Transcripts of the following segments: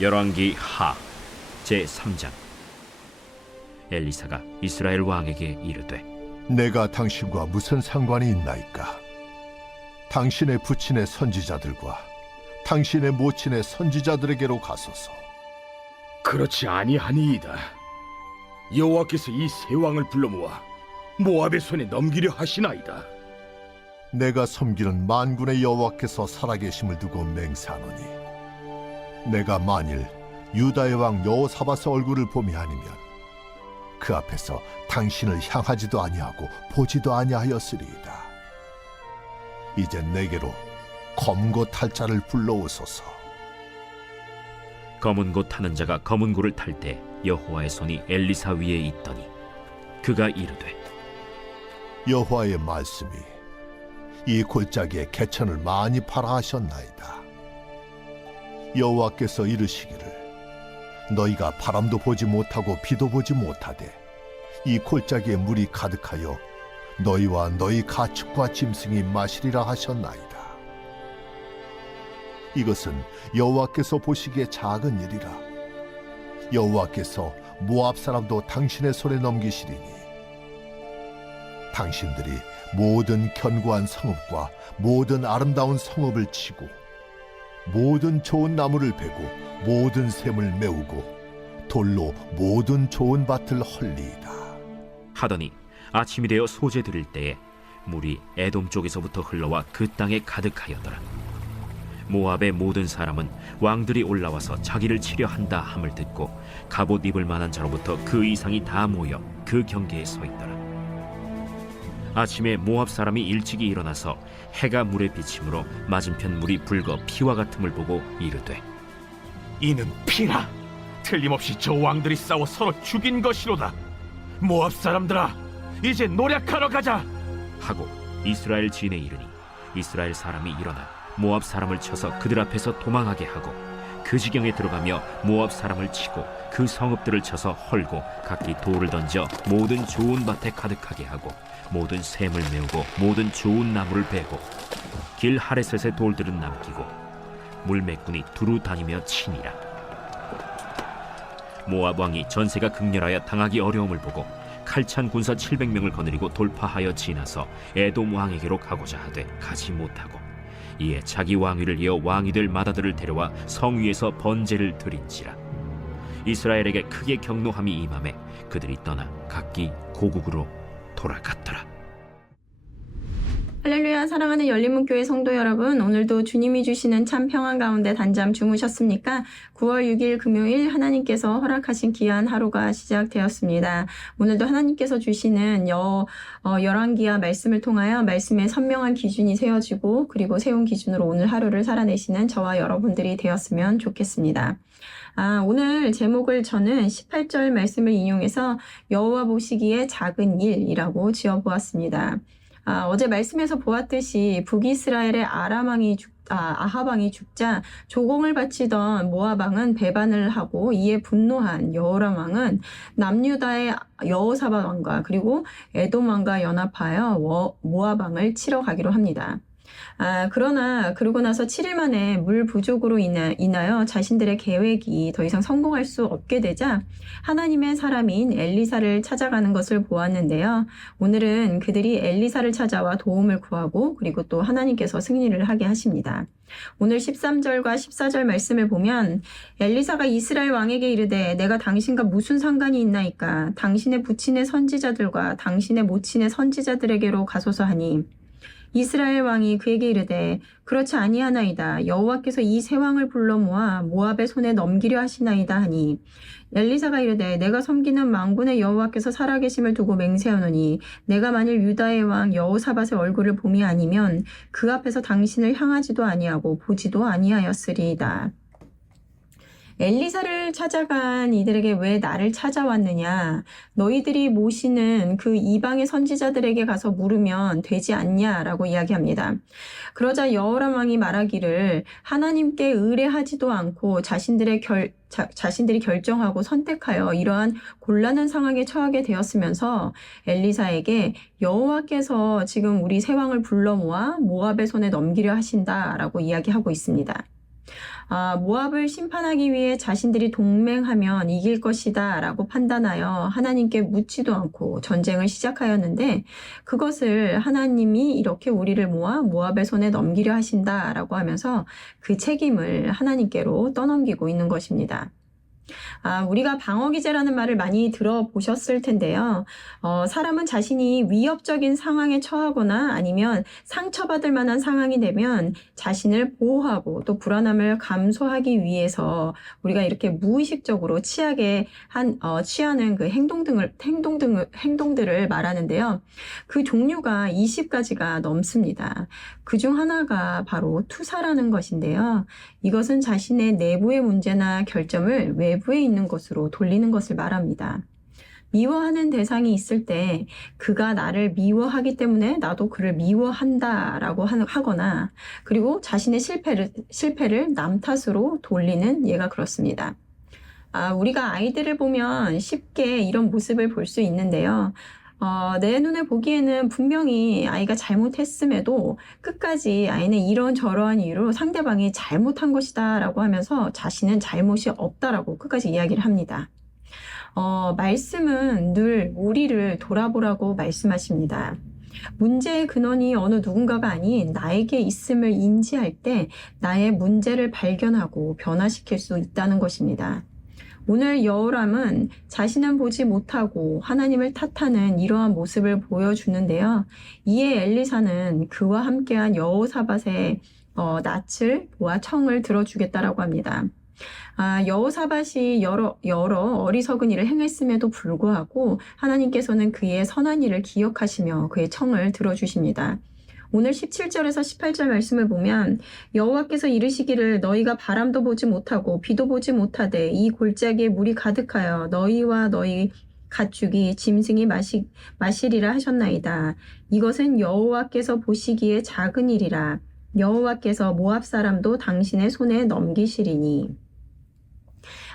열왕기 하 제3장. 엘리사가 이스라엘 왕에게 이르되, 내가 당신과 무슨 상관이 있나이까? 당신의 부친의 선지자들과 당신의 모친의 선지자들에게로 가소서. 그렇지 아니하니이다. 여호와께서 이 세 왕을 불러 모아 모압의 손에 넘기려 하시나이다. 내가 섬기는 만군의 여호와께서 살아계심을 두고 맹세하노니, 내가 만일 유다의 왕 여호사밧의 얼굴을 봄이 아니면 그 앞에서 당신을 향하지도 아니하고 보지도 아니하였으리이다. 이제 내게로 검은 고 탈 자를 불러오소서. 검은 고 타는 자가 검은 고를 탈 때 여호와의 손이 엘리사 위에 있더니 그가 이르되, 여호와의 말씀이 이 골짜기에 개천을 많이 파라 하셨나이다. 여호와께서 이르시기를, 너희가 바람도 보지 못하고 비도 보지 못하되 이 골짜기에 물이 가득하여 너희와 너희 가축과 짐승이 마시리라 하셨나이다. 이것은 여호와께서 보시기에 작은 일이라. 여호와께서 모압 사람도 당신의 손에 넘기시리니, 당신들이 모든 견고한 성읍과 모든 아름다운 성읍을 치고 모든 좋은 나무를 베고 모든 샘을 메우고 돌로 모든 좋은 밭을 헐리이다. 하더니 아침이 되어 소재 들을 때에 물이 에돔 쪽에서부터 흘러와 그 땅에 가득하였더라. 모압의 모든 사람은 왕들이 올라와서 자기를 치려 한다 함을 듣고 갑옷 입을 만한 자로부터 그 이상이 다 모여 그 경계에 서 있더라. 아침에 모압 사람이 일찍이 일어나서 해가 물에 비침으로 맞은편 물이 붉어 피와 같음을 보고 이르되, 이는 피라. 틀림없이 저 왕들이 싸워 서로 죽인 것이로다. 모압 사람들아, 이제 노력하러 가자. 하고 이스라엘 진에 이르니 이스라엘 사람이 일어나 모압 사람을 쳐서 그들 앞에서 도망하게 하고 그 지경에 들어가며 모압 사람을 치고 그 성읍들을 쳐서 헐고 각기 돌을 던져 모든 좋은 밭에 가득하게 하고 모든 샘을 메우고 모든 좋은 나무를 베고 길 하레셋의 돌들은 남기고 물매꾼이 두루 다니며 치니라. 모압 왕이 전세가 극렬하여 당하기 어려움을 보고 칼찬 군사 700명을 거느리고 돌파하여 지나서 에돔 왕에게로 가고자 하되 가지 못하고, 이에 자기 왕위를 이어 왕이 될 맏아들을 데려와 성 위에서 번제를 드린지라. 이스라엘에게 크게 경노함이 임하매 그들이 떠나 각기 고국으로 돌아갔더라. 할렐루야. 사랑하는 열린문교회 성도 여러분, 오늘도 주님이 주시는 참 평안 가운데 단잠 주무셨습니까? 9월 6일 금요일 하나님께서 허락하신 귀한 하루가 시작되었습니다. 오늘도 하나님께서 주시는 열왕기하 말씀을 통하여 말씀의 선명한 기준이 세워지고, 그리고 세운 기준으로 오늘 하루를 살아내시는 저와 여러분들이 되었으면 좋겠습니다. 오늘 제목을 저는 18절 말씀을 인용해서 여호와 보시기에 작은 일이라고 지어보았습니다. 어제 말씀에서 보았듯이 북이스라엘의 아합왕이 죽자 조공을 바치던 모압 왕은 배반을 하고, 이에 분노한 여호람 왕은 남유다의 여호사밧 왕과 그리고 에돔 왕과 연합하여 모압 왕을 치러 가기로 합니다. 그러나 그러고 나서 7일 만에 물 부족으로 인하여 자신들의 계획이 더 이상 성공할 수 없게 되자 하나님의 사람인 엘리사를 찾아가는 것을 보았는데요. 오늘은 그들이 엘리사를 찾아와 도움을 구하고, 그리고 또 하나님께서 승리를 하게 하십니다. 오늘 13절과 14절 말씀을 보면, 엘리사가 이스라엘 왕에게 이르되, 내가 당신과 무슨 상관이 있나이까? 당신의 부친의 선지자들과 당신의 모친의 선지자들에게로 가소서 하니, 이스라엘 왕이 그에게 이르되, 그렇지 아니하나이다. 여호와께서 이 세 왕을 불러 모아 모압의 손에 넘기려 하시나이다 하니, 엘리사가 이르되, 내가 섬기는 만군의 여호와께서 살아계심을 두고 맹세하노니, 내가 만일 유다의 왕 여호사밧의 얼굴을 봄이 아니면 그 앞에서 당신을 향하지도 아니하고 보지도 아니하였으리이다. 엘리사를 찾아간 이들에게 왜 나를 찾아왔느냐? 너희들이 모시는 그 이방의 선지자들에게 가서 물으면 되지 않냐라고 이야기합니다. 그러자 여호람 왕이 말하기를, 하나님께 의뢰하지도 않고 자신들이 결정하고 선택하여 이러한 곤란한 상황에 처하게 되었으면서 엘리사에게 여호와께서 지금 우리 세 왕을 불러 모아 모압의 손에 넘기려 하신다라고 이야기하고 있습니다. 모압을 심판하기 위해 자신들이 동맹하면 이길 것이다 라고 판단하여 하나님께 묻지도 않고 전쟁을 시작하였는데, 그것을 하나님이 이렇게 우리를 모아 모압의 손에 넘기려 하신다 라고 하면서 그 책임을 하나님께로 떠넘기고 있는 것입니다. 우리가 방어기제라는 말을 많이 들어보셨을 텐데요. 사람은 자신이 위협적인 상황에 처하거나 아니면 상처받을 만한 상황이 되면 자신을 보호하고 또 불안함을 감소하기 위해서 우리가 이렇게 무의식적으로 취하는 그 행동들을 말하는데요. 그 종류가 20가지가 넘습니다. 그중 하나가 바로 투사라는 것인데요. 이것은 자신의 내부의 문제나 결점을 외부에 있는 것으로 돌리는 것을 말합니다. 미워하는 대상이 있을 때 그가 나를 미워하기 때문에 나도 그를 미워한다라고 하거나, 그리고 자신의 실패를 남 탓으로 돌리는 예가 그렇습니다. 우리가 아이들을 보면 쉽게 이런 모습을 볼 수 있는데요. 내 눈에 보기에는 분명히 아이가 잘못했음에도 끝까지 아이는 이런저러한 이유로 상대방이 잘못한 것이다 라고 하면서 자신은 잘못이 없다라고 끝까지 이야기를 합니다. 말씀은 늘 우리를 돌아보라고 말씀하십니다. 문제의 근원이 어느 누군가가 아닌 나에게 있음을 인지할 때 나의 문제를 발견하고 변화시킬 수 있다는 것입니다. 오늘 여호람은 자신은 보지 못하고 하나님을 탓하는 이러한 모습을 보여주는데요. 이에 엘리사는 그와 함께한 여호사밧의 낯을 보아 청을 들어주겠다라고 합니다. 여호사밧이 여러 어리석은 일을 행했음에도 불구하고 하나님께서는 그의 선한 일을 기억하시며 그의 청을 들어주십니다. 오늘 17절에서 18절 말씀을 보면 여호와께서 이르시기를 너희가 바람도 보지 못하고 비도 보지 못하되 이 골짜기에 물이 가득하여 너희와 너희 가축이 짐승이 마시리라 하셨나이다. 이것은 여호와께서 보시기에 작은 일이라. 여호와께서 모압 사람도 당신의 손에 넘기시리니.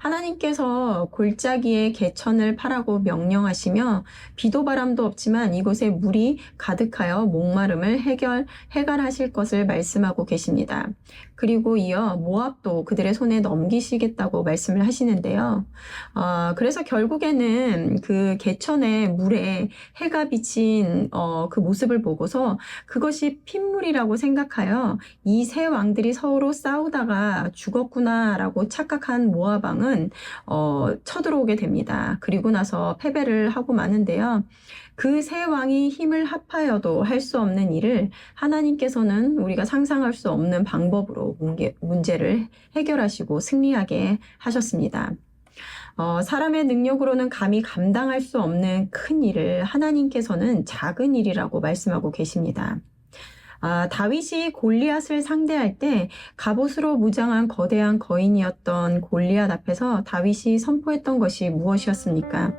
하나님께서 골짜기에 개천을 파라고 명령하시며 비도 바람도 없지만 이곳에 물이 가득하여 목마름을 해결하실 것을 말씀하고 계십니다. 그리고 이어 모압도 그들의 손에 넘기시겠다고 말씀을 하시는데요. 그래서 결국에는 그 개천의 물에 해가 비친 그 모습을 보고서 그것이 핏물이라고 생각하여 이 세 왕들이 서로 싸우다가 죽었구나라고 착각한 모압 왕은 쳐들어오게 됩니다. 그리고 나서 패배를 하고 마는데요. 그 세 왕이 힘을 합하여도 할 수 없는 일을 하나님께서는 우리가 상상할 수 없는 방법으로 문제를 해결하시고 승리하게 하셨습니다. 사람의 능력으로는 감히 감당할 수 없는 큰 일을 하나님께서는 작은 일이라고 말씀하고 계십니다. 다윗이 골리앗을 상대할 때 갑옷으로 무장한 거대한 거인이었던 골리앗 앞에서 다윗이 선포했던 것이 무엇이었습니까?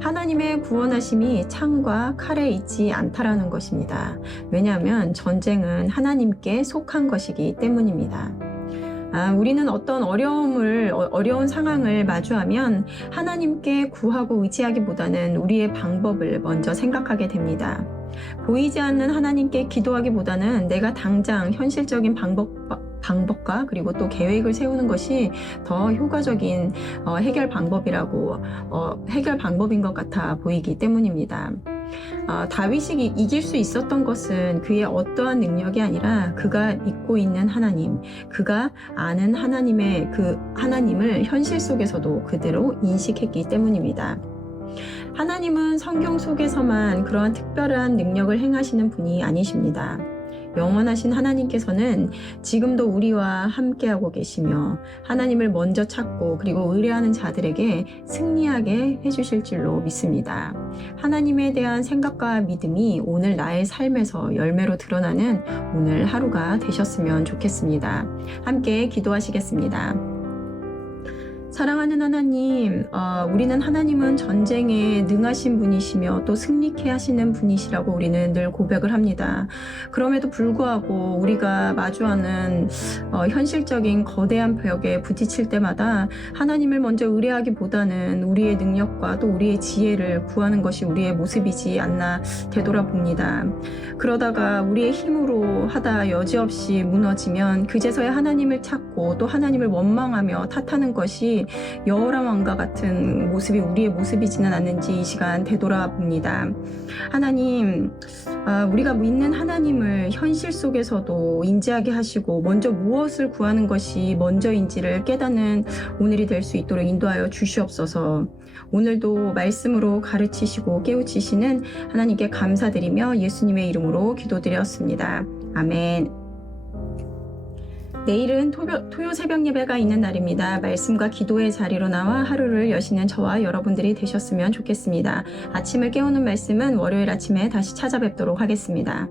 하나님의 구원하심이 창과 칼에 있지 않다라는 것입니다. 왜냐하면 전쟁은 하나님께 속한 것이기 때문입니다. 우리는 어떤 어려운 상황을 마주하면 하나님께 구하고 의지하기보다는 우리의 방법을 먼저 생각하게 됩니다. 보이지 않는 하나님께 기도하기보다는 내가 당장 현실적인 방법과 그리고 또 계획을 세우는 것이 더 효과적인 해결 방법인 것 같아 보이기 때문입니다. 다윗이 이길 수 있었던 것은 그의 어떠한 능력이 아니라 그가 믿고 있는 하나님, 그가 아는 하나님을 현실 속에서도 그대로 인식했기 때문입니다. 하나님은 성경 속에서만 그러한 특별한 능력을 행하시는 분이 아니십니다. 영원하신 하나님께서는 지금도 우리와 함께하고 계시며 하나님을 먼저 찾고 그리고 의뢰하는 자들에게 승리하게 해주실 줄로 믿습니다. 하나님에 대한 생각과 믿음이 오늘 나의 삶에서 열매로 드러나는 오늘 하루가 되셨으면 좋겠습니다. 함께 기도하시겠습니다. 사랑하는 하나님, 우리는 하나님은 전쟁에 능하신 분이시며 또 승리케 하시는 분이시라고 우리는 늘 고백을 합니다. 그럼에도 불구하고 우리가 마주하는 현실적인 거대한 벽에 부딪힐 때마다 하나님을 먼저 의뢰하기보다는 우리의 능력과 또 우리의 지혜를 구하는 것이 우리의 모습이지 않나 되돌아봅니다. 그러다가 우리의 힘으로 하다 여지없이 무너지면 그제서야 하나님을 찾고 하고 또 하나님을 원망하며 탓하는 것이 여호람 왕과 같은 모습이 우리의 모습이지는 않는지 이 시간 되돌아봅니다. 하나님, 우리가 믿는 하나님을 현실 속에서도 인지하게 하시고 먼저 무엇을 구하는 것이 먼저인지를 깨닫는 오늘이 될 수 있도록 인도하여 주시옵소서. 오늘도 말씀으로 가르치시고 깨우치시는 하나님께 감사드리며 예수님의 이름으로 기도드렸습니다. 아멘. 내일은 토요 새벽 예배가 있는 날입니다. 말씀과 기도의 자리로 나와 하루를 여시는 저와 여러분들이 되셨으면 좋겠습니다. 아침을 깨우는 말씀은 월요일 아침에 다시 찾아뵙도록 하겠습니다.